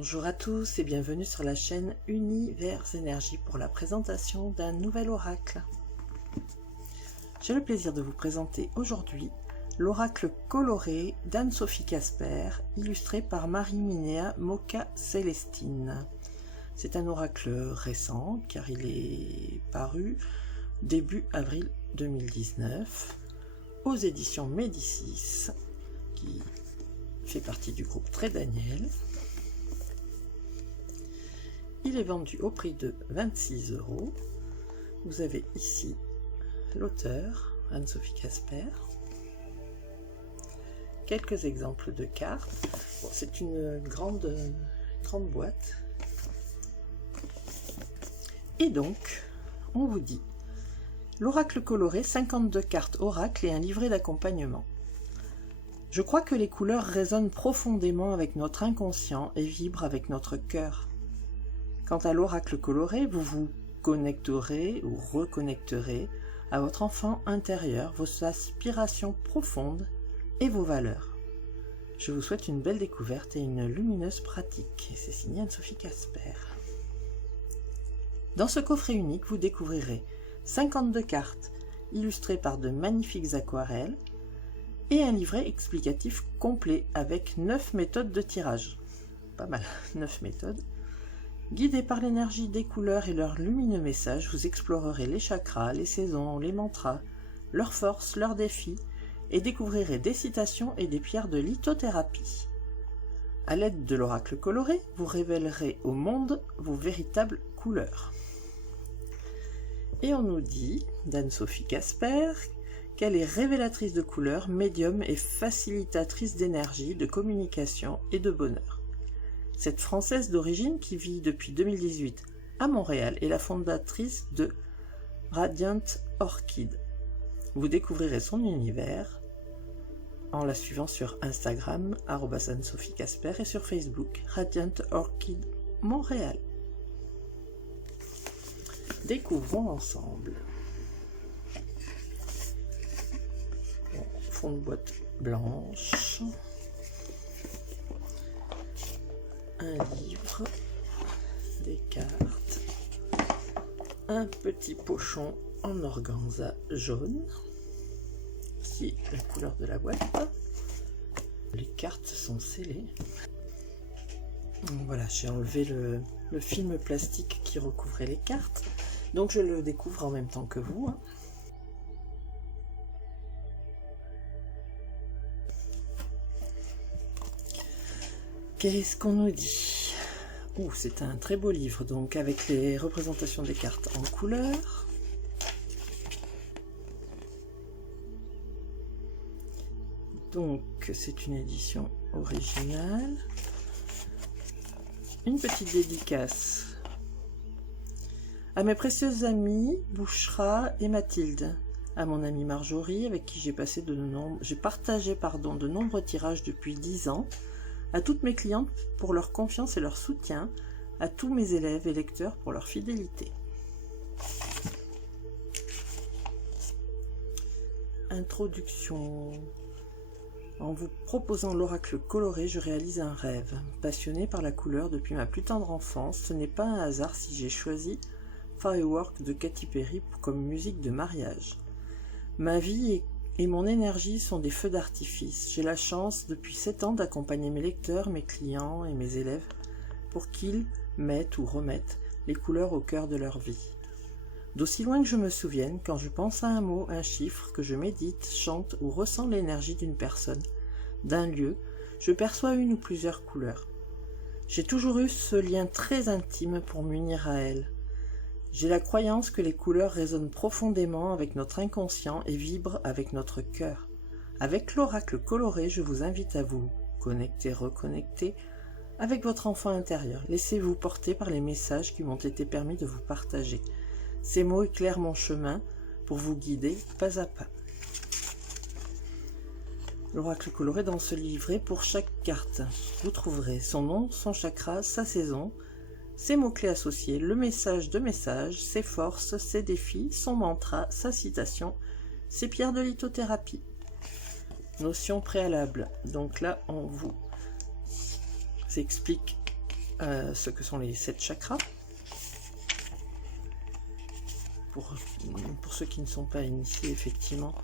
Bonjour à tous et bienvenue sur la chaîne Univers Énergie pour la présentation d'un nouvel oracle. J'ai le plaisir de vous présenter aujourd'hui l'oracle coloré d'Anne-Sophie Casper, illustré par Marie-Minéa Moka-Célestine. C'est un oracle récent car il est paru début avril 2019 aux éditions Médicis, qui fait partie du groupe Très Daniel. Il est vendu au prix de 26 €. Vous avez ici l'auteur, Anne-Sophie Casper. Quelques exemples de cartes. Bon, c'est une grande boîte. Et donc, on vous dit l'oracle coloré, 52 cartes oracle et un livret d'accompagnement. Je crois que les couleurs résonnent profondément avec notre inconscient et vibrent avec notre cœur. Quant à l'oracle coloré, vous vous connecterez ou reconnecterez à votre enfant intérieur, vos aspirations profondes et vos valeurs. Je vous souhaite une belle découverte et une lumineuse pratique. C'est signé Anne-Sophie Casper. Dans ce coffret unique, vous découvrirez 52 cartes illustrées par de magnifiques aquarelles et un livret explicatif complet avec 9 méthodes de tirage. Pas mal, 9 méthodes. Guidé par l'énergie des couleurs et leurs lumineux messages, vous explorerez les chakras, les saisons, les mantras, leurs forces, leurs défis, et découvrirez des citations et des pierres de lithothérapie. À l'aide de l'oracle coloré, vous révélerez au monde vos véritables couleurs. Et on nous dit, d'Anne-Sophie Casper, qu'elle est révélatrice de couleurs, médium et facilitatrice d'énergie, de communication et de bonheur. Cette Française d'origine qui vit depuis 2018 à Montréal est la fondatrice de Radiant Orchid. Vous découvrirez son univers en la suivant sur Instagram @Anne-Sophie Casper et sur Facebook Radiant Orchid Montréal. Découvrons ensemble. Fond de boîte blanche. Un livre, des cartes, un petit pochon en organza jaune, ici la couleur de la boîte. Les cartes sont scellées. Voilà, j'ai enlevé le film plastique qui recouvrait les cartes, donc je le découvre en même temps que vous. Qu'est-ce qu'on nous dit? C'est un très beau livre, donc avec les représentations des cartes en couleur. Donc c'est une édition originale. Une petite dédicace à mes précieuses amies Bouchra et Mathilde, à mon amie Marjorie avec qui j'ai partagé de nombreux tirages depuis 10 ans, à toutes mes clientes pour leur confiance et leur soutien, à tous mes élèves et lecteurs pour leur fidélité. Introduction. En vous proposant l'oracle coloré, je réalise un rêve. Passionné par la couleur depuis ma plus tendre enfance, ce n'est pas un hasard si j'ai choisi Firework de Katy Perry comme musique de mariage. Ma vie et mon énergie sont des feux d'artifice. J'ai la chance depuis 7 ans d'accompagner mes lecteurs, mes clients et mes élèves pour qu'ils mettent ou remettent les couleurs au cœur de leur vie. D'aussi loin que je me souvienne, quand je pense à un mot, un chiffre, que je médite, chante ou ressens l'énergie d'une personne, d'un lieu, je perçois une ou plusieurs couleurs. J'ai toujours eu ce lien très intime pour m'unir à elles. J'ai la croyance que les couleurs résonnent profondément avec notre inconscient et vibrent avec notre cœur. Avec l'oracle coloré, je vous invite à vous connecter, reconnecter avec votre enfant intérieur. Laissez-vous porter par les messages qui m'ont été permis de vous partager. Ces mots éclairent mon chemin pour vous guider pas à pas. L'oracle coloré dans ce livret, pour chaque carte, vous trouverez son nom, son chakra, sa saison, ses mots-clés associés, le message de message, ses forces, ses défis, son mantra, sa citation, ses pierres de lithothérapie. Notion préalable. Donc là, on vous explique ce que sont les 7 chakras. Pour ceux qui ne sont pas initiés, effectivement,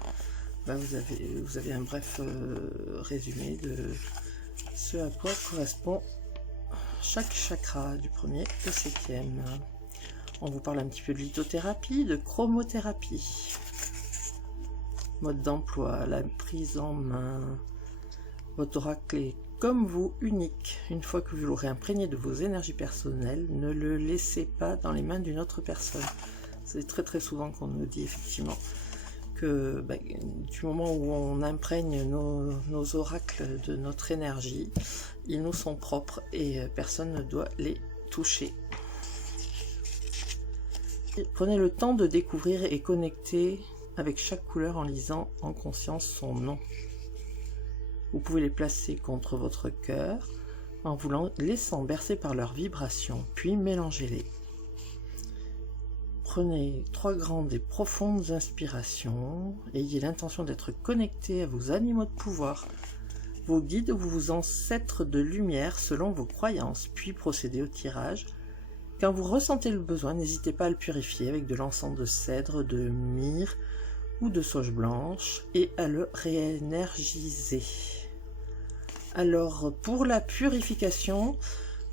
vous avez un bref résumé de ce à quoi correspond chaque chakra, du 1er au 7e. On vous parle un petit peu de lithothérapie, de chromothérapie, mode d'emploi, la prise en main. Votre oracle est comme vous, unique. Une fois que vous l'aurez imprégné de vos énergies personnelles, ne le laissez pas dans les mains d'une autre personne. C'est très très souvent qu'on nous dit effectivement que du moment où on imprègne nos oracles de notre énergie, ils nous sont propres et personne ne doit les toucher. Et prenez le temps de découvrir et connecter avec chaque couleur en lisant en conscience son nom. Vous pouvez les placer contre votre cœur en vous laissant bercer par leurs vibrations, puis mélangez-les. Prenez 3 grandes et profondes inspirations, ayez l'intention d'être connecté à vos animaux de pouvoir, vos guides ou vos ancêtres de lumière selon vos croyances, puis procédez au tirage. Quand vous ressentez le besoin, n'hésitez pas à le purifier avec de l'encens de cèdre, de myrrhe ou de sauge blanche et à le réénergiser. Alors pour la purification,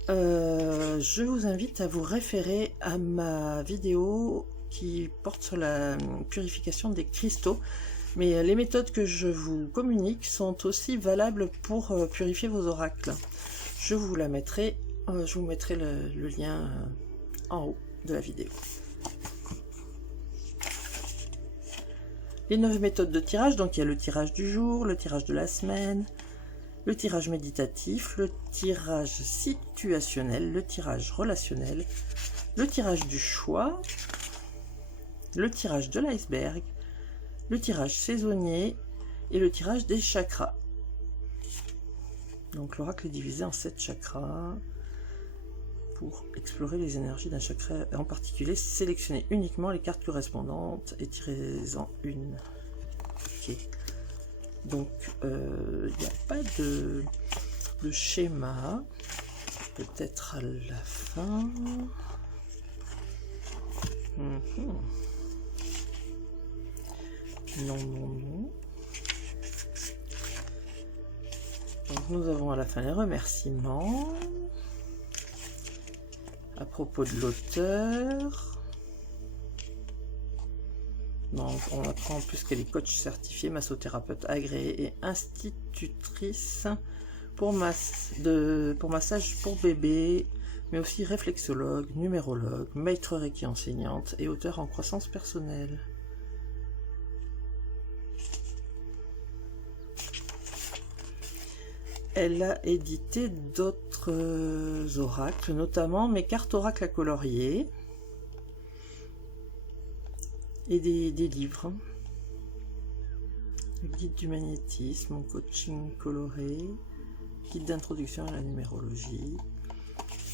je vous invite à vous référer à ma vidéo qui porte sur la purification des cristaux, mais les méthodes que je vous communique sont aussi valables pour purifier vos oracles. Je vous mettrai le lien en haut de la vidéo. Les 9 méthodes de tirage, donc il y a le tirage du jour, le tirage de la semaine, le tirage méditatif, le tirage situationnel, le tirage relationnel, le tirage du choix, le tirage de l'iceberg, le tirage saisonnier et le tirage des chakras. Donc l'oracle est divisé en 7 chakras. Pour explorer les énergies d'un chakra en particulier, sélectionnez uniquement les cartes correspondantes et tirez-en une. Ok. Donc, il n'y a pas de schéma, peut-être à la fin. Non. Donc, nous avons à la fin les remerciements. À propos de l'auteur. On apprend en plus qu'elle est coach certifiée, massothérapeute agréée et institutrice pour massage pour bébé, mais aussi réflexologue, numérologue, maître Reiki enseignante et auteur en croissance personnelle. Elle a édité d'autres oracles, notamment mes cartes oracles à colorier et des livres. Le guide du magnétisme, mon coaching coloré, guide d'introduction à la numérologie,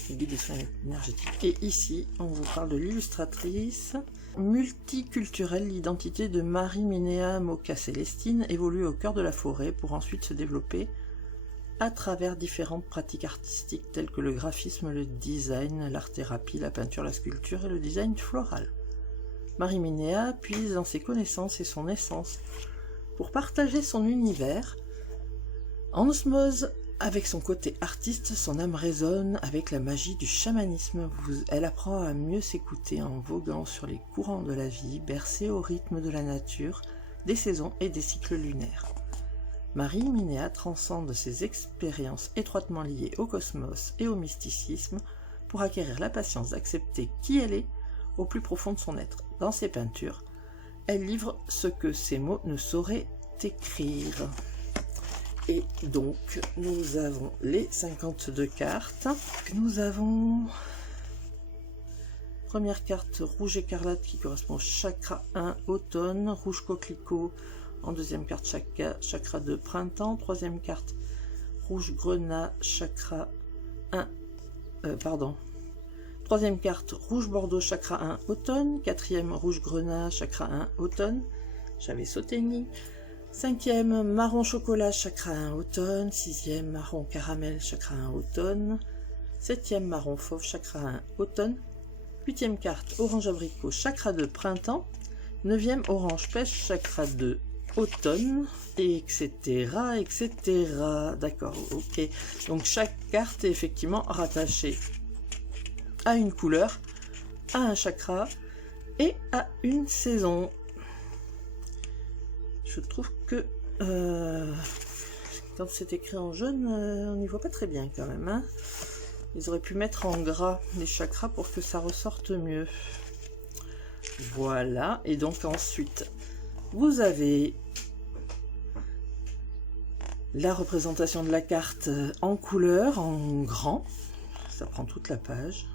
le guide des soins énergétiques. Et ici, on vous parle de l'illustratrice multiculturelle. L'identité de Marie-Minéa Moka-Célestine évolue au cœur de la forêt pour ensuite se développer à travers différentes pratiques artistiques telles que le graphisme, le design, l'art-thérapie, la peinture, la sculpture et le design floral. Marie-Minéa puise dans ses connaissances et son essence pour partager son univers. En osmose avec son côté artiste, son âme résonne avec la magie du chamanisme. Elle apprend à mieux s'écouter en voguant sur les courants de la vie, bercée au rythme de la nature, des saisons et des cycles lunaires. Marie-Minéa transcende ses expériences étroitement liées au cosmos et au mysticisme pour acquérir la patience d'accepter qui elle est au plus profond de son être. Dans ses peintures, elle livre ce que ses mots ne sauraient écrire. Et donc, nous avons les 52 cartes. Nous avons première carte rouge écarlate qui correspond au chakra 1 automne, rouge coquelicot en deuxième carte chakra 2 printemps, troisième carte rouge grenat chakra 1 troisième carte rouge bordeaux chakra 1 automne, quatrième rouge grenat chakra 1 automne, j'avais sauté une ligne, cinquième marron chocolat chakra 1 automne, sixième marron caramel chakra 1 automne, 7e marron fauve, chakra 1, automne. 8e carte, orange abricot, chakra 2, printemps. 9e, orange pêche, chakra 2, automne, etc. etc. D'accord, ok. Donc chaque carte est effectivement rattachée à une couleur, à un chakra et à une saison. Je trouve que quand c'est écrit en jaune, on n'y voit pas très bien quand même. Hein. Ils auraient pu mettre en gras les chakras pour que ça ressorte mieux. Voilà, et donc ensuite, vous avez la représentation de la carte en couleur, en grand. Ça prend toute la page.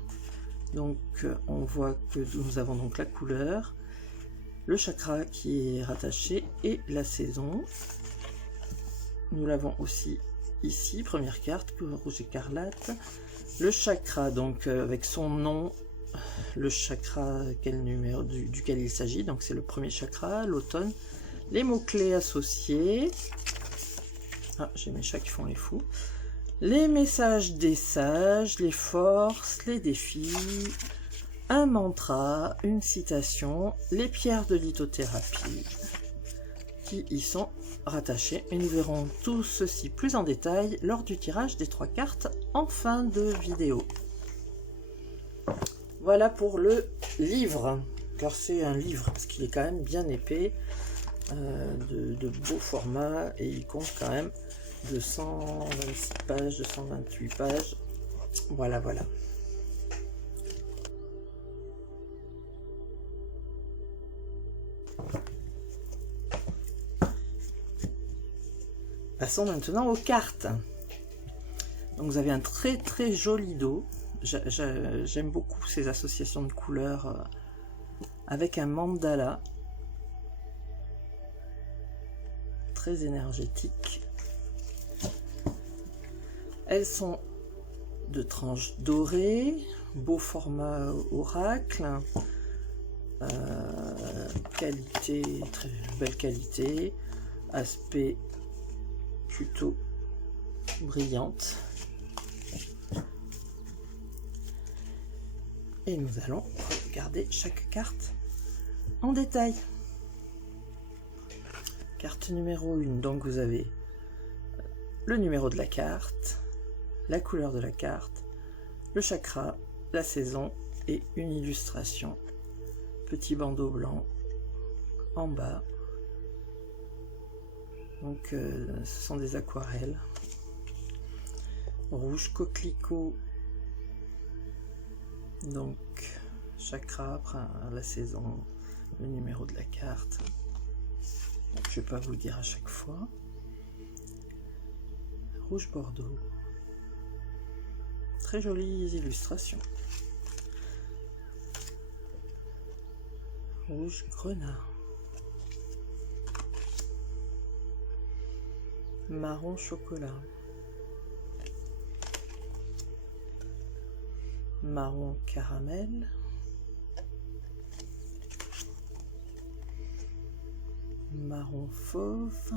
Donc on voit que nous avons donc la couleur, le chakra qui est rattaché et la saison. Nous l'avons aussi ici, première carte, rouge écarlate. Le chakra, donc avec son nom, le chakra, quel numéro duquel il s'agit, donc c'est le premier chakra, l'automne, les mots-clés associés. Ah, j'ai mes chats qui font les fous. Les messages des sages, les forces, les défis, un mantra, une citation, les pierres de lithothérapie qui y sont rattachées. Et nous verrons tout ceci plus en détail lors du tirage des 3 cartes en fin de vidéo. Voilà pour le livre. Car c'est un livre parce qu'il est quand même bien épais, de beau format, et il compte quand même 226 pages, 228 pages. Voilà, voilà. Passons maintenant aux cartes. Donc vous avez un très très joli dos. J'aime beaucoup ces associations de couleurs avec un mandala très énergétique. Elles sont de tranches dorées, beau format oracle, qualité, très belle qualité, aspect plutôt brillante. Et nous allons regarder chaque carte en détail. Carte numéro 1, donc vous avez le numéro de la carte, la couleur de la carte, le chakra, la saison et une illustration. Petit bandeau blanc en bas. Donc ce sont des aquarelles. Rouge coquelicot. Donc chakra, la saison, le numéro de la carte. Donc, je ne vais pas vous le dire à chaque fois. Rouge bordeaux. Très jolies illustrations. Rouge grenat. Marron chocolat. Marron caramel. Marron fauve.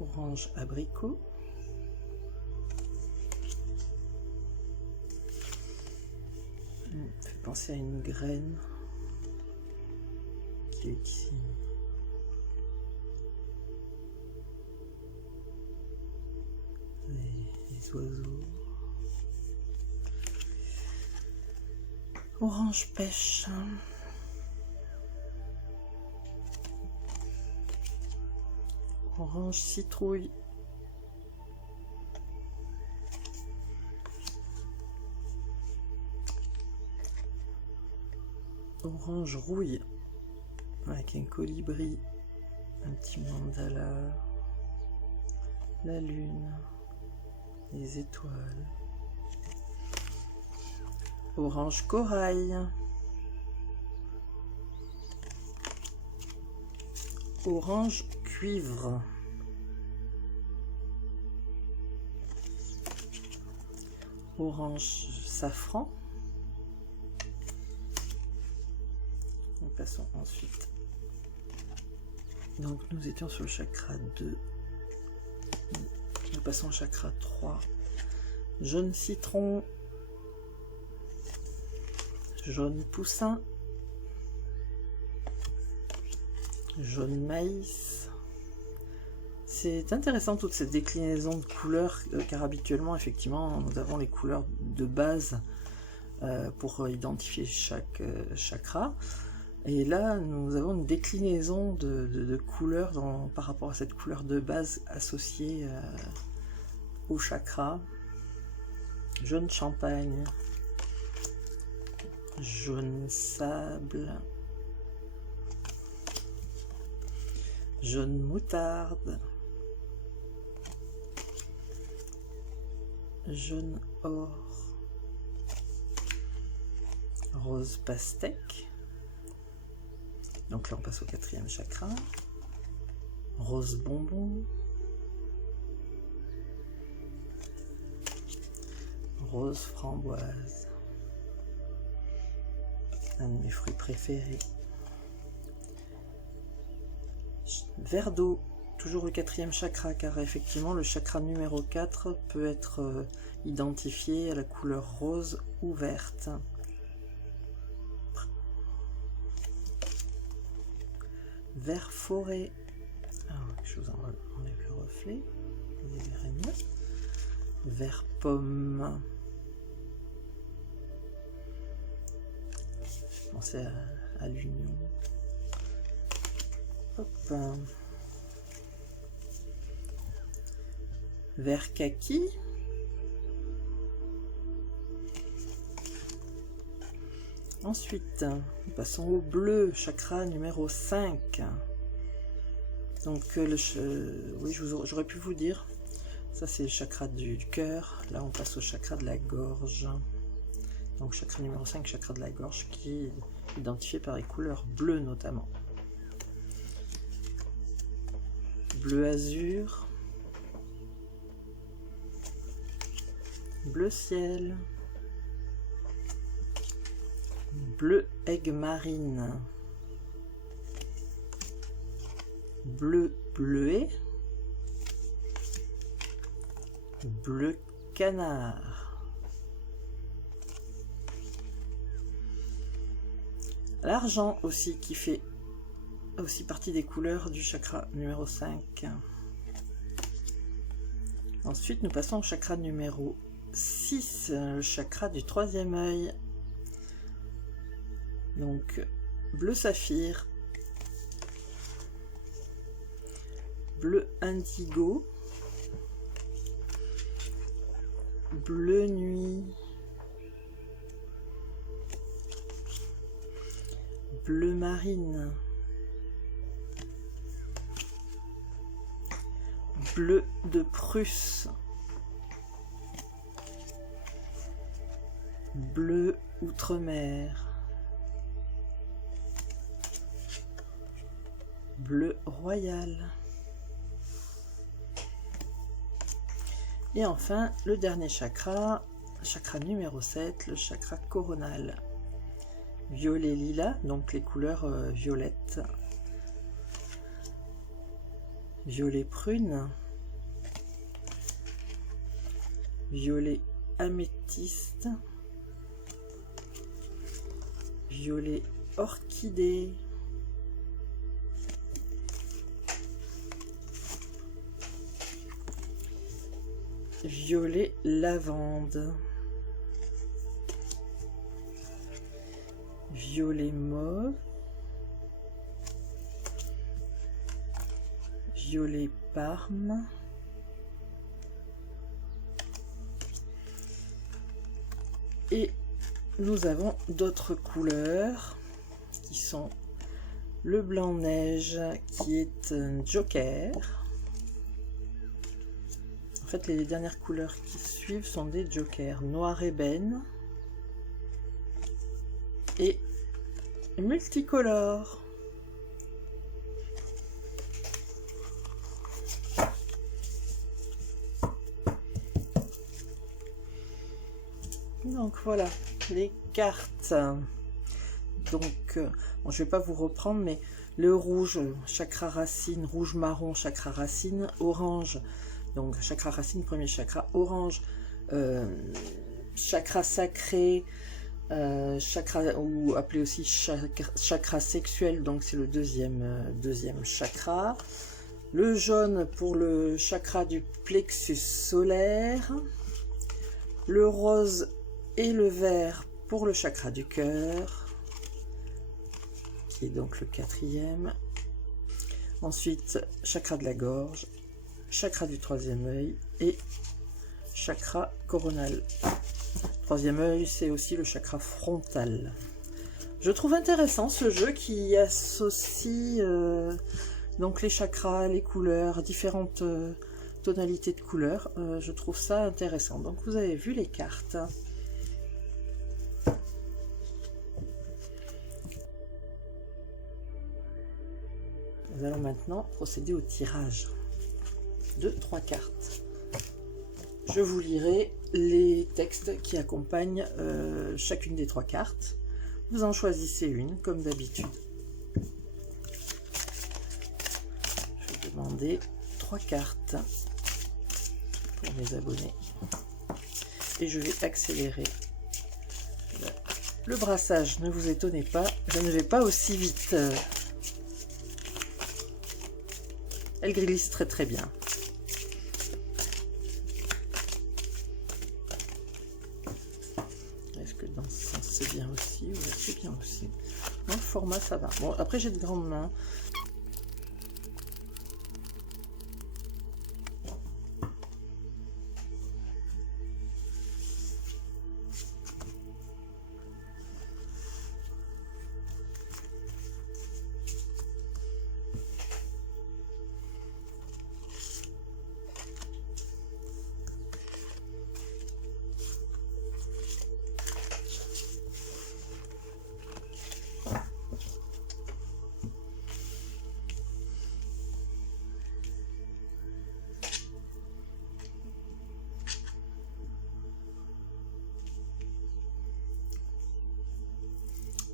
Orange abricot. Ça fait penser à une graine qui est ici. Les oiseaux. Orange pêche. Orange citrouille. Orange rouille avec un colibri, un petit mandala, la lune, les étoiles. Orange corail. Orange cuivre. Orange safran. Nous passons ensuite. Donc nous étions sur le chakra 2. Nous passons au chakra 3. Jaune citron, jaune poussin, jaune maïs. C'est intéressant toute cette déclinaison de couleurs, car habituellement, effectivement, nous avons les couleurs de base pour identifier chaque chakra. Et là, nous avons une déclinaison de couleurs par rapport à cette couleur de base associée au chakra. Jaune champagne, jaune sable, jaune moutarde, jaune or, rose pastèque. Donc là on passe au 4e chakra. Rose bonbon, rose framboise, un de mes fruits préférés. Vert d'eau, toujours le 4e chakra, car effectivement le chakra numéro 4 peut être identifié à la couleur rose ou verte. Vert forêt, alors, je vous enlève le reflet, vous verrez mieux. Vert pomme, je pensais à l'union. Hop. Vert kaki, ensuite nous passons au bleu, chakra numéro 5. Donc oui, j'aurais pu vous dire, ça c'est le chakra du cœur, là on passe au chakra de la gorge. Donc chakra numéro 5, chakra de la gorge, qui est identifié par les couleurs bleues notamment. Bleu azur, bleu ciel, bleu aigue marine, bleu bleuet, bleu canard, l'argent aussi qui fait aussi partie des couleurs du chakra numéro 5. Ensuite nous passons au chakra numéro 6, le chakra du 3e œil. Donc bleu saphir, bleu indigo, bleu nuit, bleu marine, bleu de Prusse, bleu outre-mer, bleu royal. Et enfin, le dernier chakra, chakra numéro 7, le chakra coronal. Violet lilas, donc les couleurs violettes. Violet prune. Violet améthyste. Violet orchidée. Violet lavande, violet mauve, violet parme, et nous avons d'autres couleurs qui sont le blanc neige qui est un joker. En fait, les dernières couleurs qui suivent sont des jokers. Noir ébène et multicolore. Donc voilà, les cartes. Donc, bon, je ne vais pas vous reprendre, mais le rouge, chakra racine, rouge marron, chakra racine, orange, Donc chakra racine, premier chakra. Orange, chakra sacré, chakra, ou appelé aussi chakra sexuel, donc c'est le deuxième chakra. Le jaune pour le chakra du plexus solaire. Le rose et le vert pour le chakra du cœur, qui est donc le 4e. Ensuite, chakra de la gorge, chakra du 3e œil et chakra coronal. 3e œil, c'est aussi le chakra frontal. Je trouve intéressant ce jeu qui associe donc les chakras, les couleurs, différentes tonalités de couleurs. Je trouve ça intéressant. Donc vous avez vu les cartes. Nous allons maintenant procéder au tirage de 3 cartes. Je vous lirai les textes qui accompagnent chacune des 3 cartes. Vous en choisissez une, comme d'habitude. Je vais demander 3 cartes pour mes abonnés. Et je vais accélérer le brassage. Ne vous étonnez pas, je ne vais pas aussi vite. Elle glisse très très bien. Est-ce que dans ce sens c'est bien aussi? Oui, c'est bien aussi. Dans le format ça va. Bon, après j'ai de grandes mains.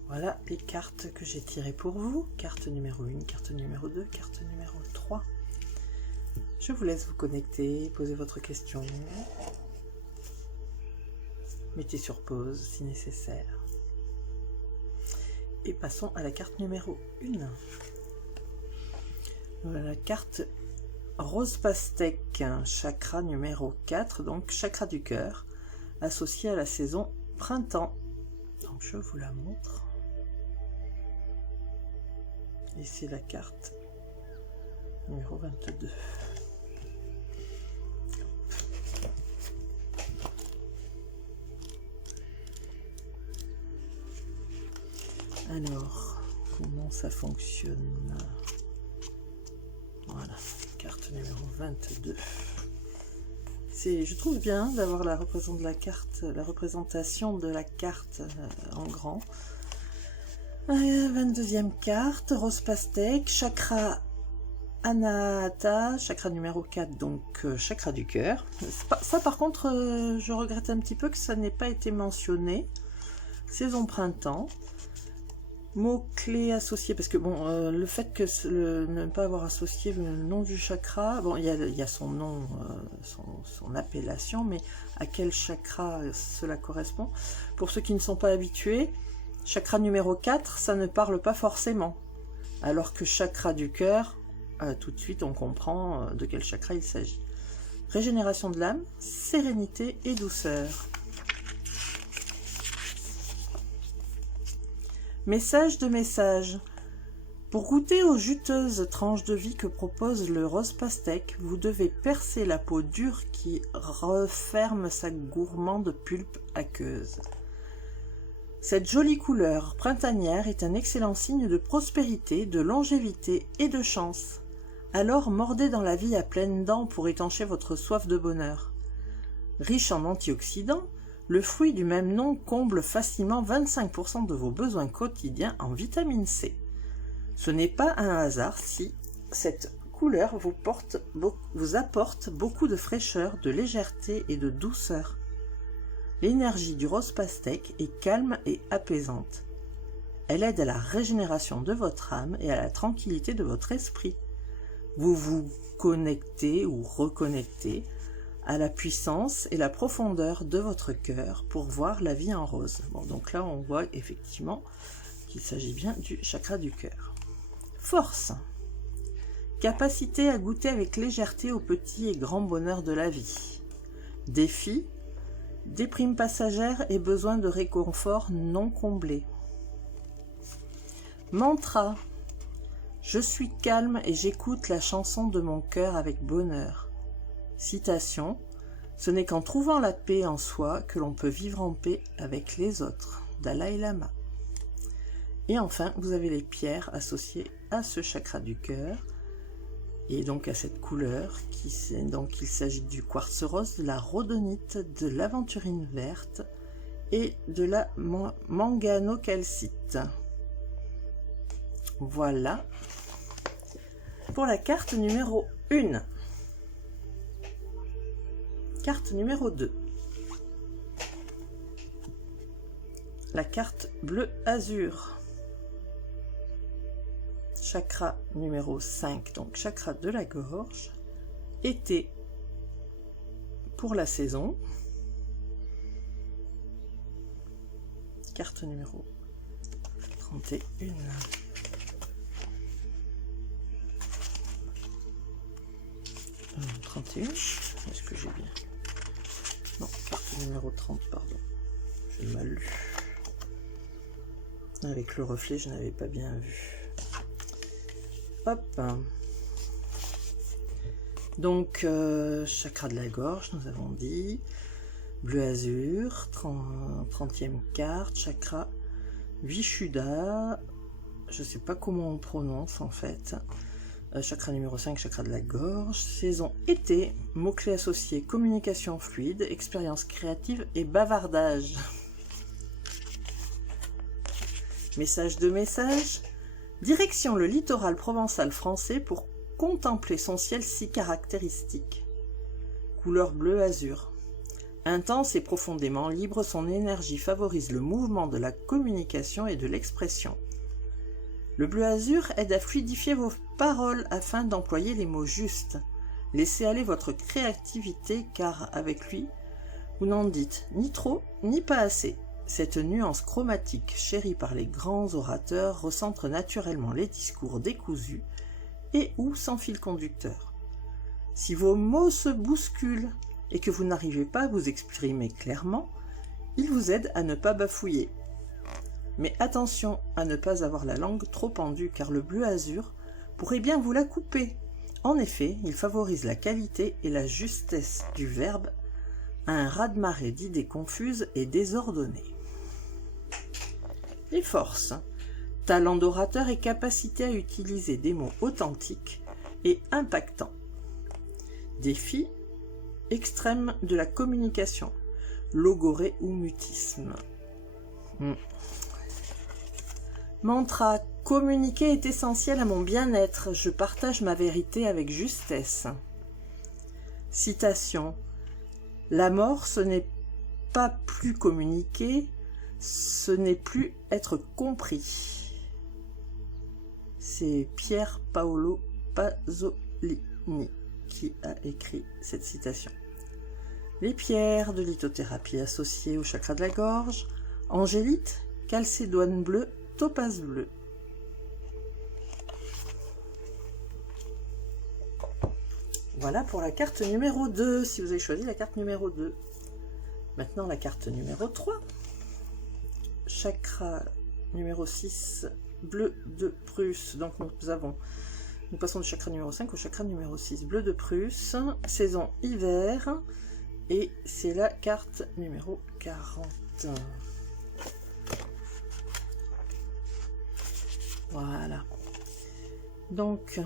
Voilà les cartes que j'ai tirées pour vous. Carte numéro 1, carte numéro 2, carte numéro 3. Je vous laisse vous connecter, poser votre question. Mettez sur pause si nécessaire. Et passons à la carte numéro 1. Voilà, la carte rose pastèque, chakra numéro 4, donc chakra du cœur, associé à la saison printemps. Donc je vous la montre. Et c'est la carte numéro 22. Alors, comment ça fonctionne? Voilà, carte numéro 22. Je trouve bien d'avoir la représentation de la carte en grand. 22e carte, rose pastèque, chakra Anahata, chakra numéro 4, donc chakra du cœur. Ça par contre, je regrette un petit peu que ça n'ait pas été mentionné. Saison printemps. Mots-clés associés, parce que bon, le fait que ne pas avoir associé le nom du chakra, bon, il y a son nom, son appellation, mais à quel chakra cela correspond? Pour ceux qui ne sont pas habitués, chakra numéro 4, ça ne parle pas forcément. Alors que chakra du cœur, tout de suite on comprend de quel chakra il s'agit. Régénération de l'âme, sérénité et douceur. Message de message. Pour goûter aux juteuses tranches de vie que propose le rose pastèque, vous devez percer la peau dure qui referme sa gourmande pulpe aqueuse. Cette jolie couleur printanière est un excellent signe de prospérité, de longévité et de chance. Alors mordez dans la vie à pleines dents pour étancher votre soif de bonheur. Riche en antioxydants, le fruit du même nom comble facilement 25% de vos besoins quotidiens en vitamine C. Ce n'est pas un hasard si cette couleur vous apporte beaucoup de fraîcheur, de légèreté et de douceur. L'énergie du rose pastèque est calme et apaisante. Elle aide à la régénération de votre âme et à la tranquillité de votre esprit. vous vous connectez ou reconnectez à la puissance et la profondeur de votre cœur pour voir la vie en rose. Bon, donc là, on voit effectivement qu'il s'agit bien du chakra du cœur. Force. Capacité à goûter avec légèreté aux petits et grands bonheurs de la vie. Défi. Déprime passagère et besoin de réconfort non comblé. Mantra. Je suis calme et j'écoute la chanson de mon cœur avec bonheur. Citation. Ce n'est qu'en trouvant la paix en soi que l'on peut vivre en paix avec les autres. Dalai Lama. Et enfin, vous avez les pierres associées à ce chakra du cœur et donc à cette couleur. Donc il s'agit du quartz rose, de la rhodonite, de l'aventurine verte et de la manganocalcite. Voilà pour la carte numéro 1. Carte numéro 2. La carte bleu azur. Chakra numéro 5, donc chakra de la gorge. Été pour la saison. Carte numéro 31. 31. Est-ce que j'ai bien? Non, carte numéro 30, pardon. J'ai mal lu. Avec le reflet, je n'avais pas bien vu. Hop. Donc, chakra de la gorge, nous avons dit. Bleu azur, 30e carte, chakra Vishuddha. Je ne sais pas comment on prononce en fait. Chakra numéro 5, chakra de la gorge. Saison été, mots-clés associés, communication fluide, expérience créative et bavardage. Message de message. Direction le littoral provençal français pour contempler son ciel si caractéristique. Couleur bleu azur. Intense et profondément libre, son énergie favorise le mouvement de la communication et de l'expression. Le bleu azur aide à fluidifier vos paroles afin d'employer les mots justes. Laissez aller votre créativité car avec lui, vous n'en dites ni trop ni pas assez. Cette nuance chromatique chérie par les grands orateurs recentre naturellement les discours décousus et ou sans fil conducteur. Si vos mots se bousculent et que vous n'arrivez pas à vous exprimer clairement, il vous aide à ne pas bafouiller. Mais attention à ne pas avoir la langue trop pendue car le bleu azur pourrait bien vous la couper. En effet, il favorise la qualité et la justesse du verbe à un raz-de-marée d'idées confuses et désordonnées. Les forces. Talent d'orateur et capacité à utiliser des mots authentiques et impactants. Défi. Extrême de la communication. Logorée ou mutisme. Mantra. Communiquer est essentiel à mon bien-être. Je partage ma vérité avec justesse. Citation. La mort, ce n'est pas plus communiquer, ce n'est plus être compris. C'est Pier Paolo Pasolini qui a écrit cette citation. Les pierres de lithothérapie associées au chakra de la gorge, angélite, calcédoine bleue, topaze bleu. Voilà pour la carte numéro 2, si vous avez choisi la carte numéro 2. Maintenant la carte numéro 3. Chakra numéro 6, bleu de Prusse. Donc nous passons du chakra numéro 5 au chakra numéro 6. Bleu de Prusse, saison hiver. Et c'est la carte numéro 40. Voilà. Donc,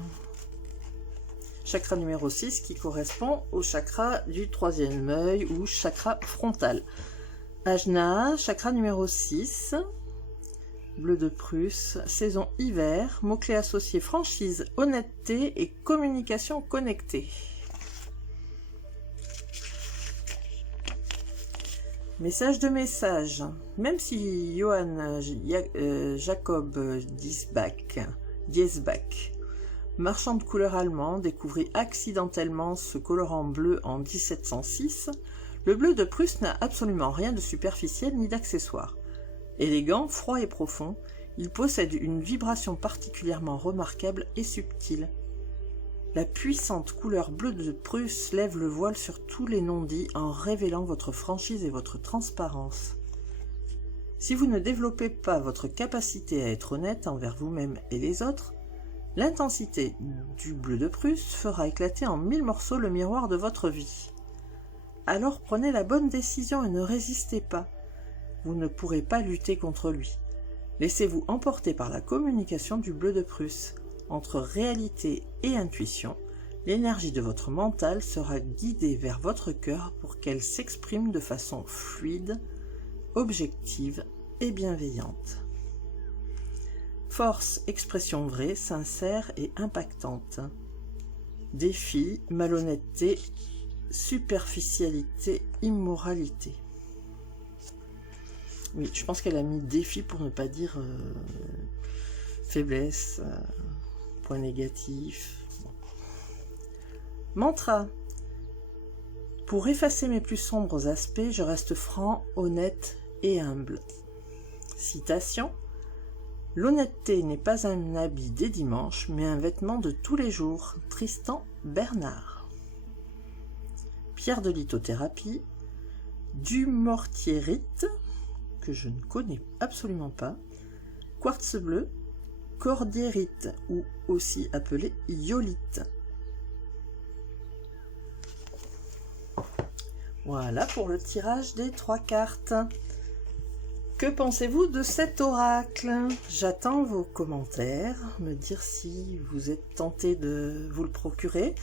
chakra numéro 6 qui correspond au chakra du troisième œil ou chakra frontal. Ajna, chakra numéro 6, bleu de Prusse, saison hiver, mots-clés associés franchise, honnêteté et communication connectée. Message de message. Même si Johann Jacob Diesbach Marchand de couleurs allemand découvrit accidentellement ce colorant bleu en 1706. Le bleu de Prusse n'a absolument rien de superficiel ni d'accessoire. Élégant, froid et profond, il possède une vibration particulièrement remarquable et subtile. La puissante couleur bleue de Prusse lève le voile sur tous les non-dits en révélant votre franchise et votre transparence. Si vous ne développez pas votre capacité à être honnête envers vous-même et les autres, l'intensité du bleu de Prusse fera éclater en 1000 morceaux le miroir de votre vie. Alors prenez la bonne décision et ne résistez pas. Vous ne pourrez pas lutter contre lui. Laissez-vous emporter par la communication du bleu de Prusse. Entre réalité et intuition, l'énergie de votre mental sera guidée vers votre cœur pour qu'elle s'exprime de façon fluide, objective et bienveillante. Force, expression vraie, sincère et impactante. Défi, malhonnêteté, superficialité, immoralité. Oui, je pense qu'elle a mis défi pour ne pas dire faiblesse, point négatif. Bon. Mantra. Pour effacer mes plus sombres aspects, je reste franc, honnête et humble. Citation. L'honnêteté n'est pas un habit des dimanches, mais un vêtement de tous les jours. Tristan Bernard. Pierre de lithothérapie. Du mortierite, que je ne connais absolument pas. Quartz bleu. Cordierite, ou aussi appelé iolite. Voilà pour le tirage des 3 cartes. Que pensez-vous de cet oracle? J'attends vos commentaires, me dire si vous êtes tenté de vous le procurer,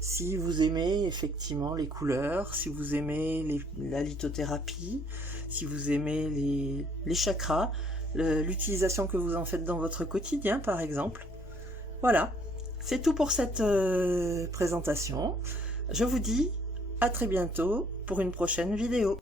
si vous aimez effectivement les couleurs, si vous aimez la lithothérapie, si vous aimez les chakras, l'utilisation que vous en faites dans votre quotidien par exemple. Voilà, c'est tout pour cette présentation. Je vous dis à très bientôt pour une prochaine vidéo.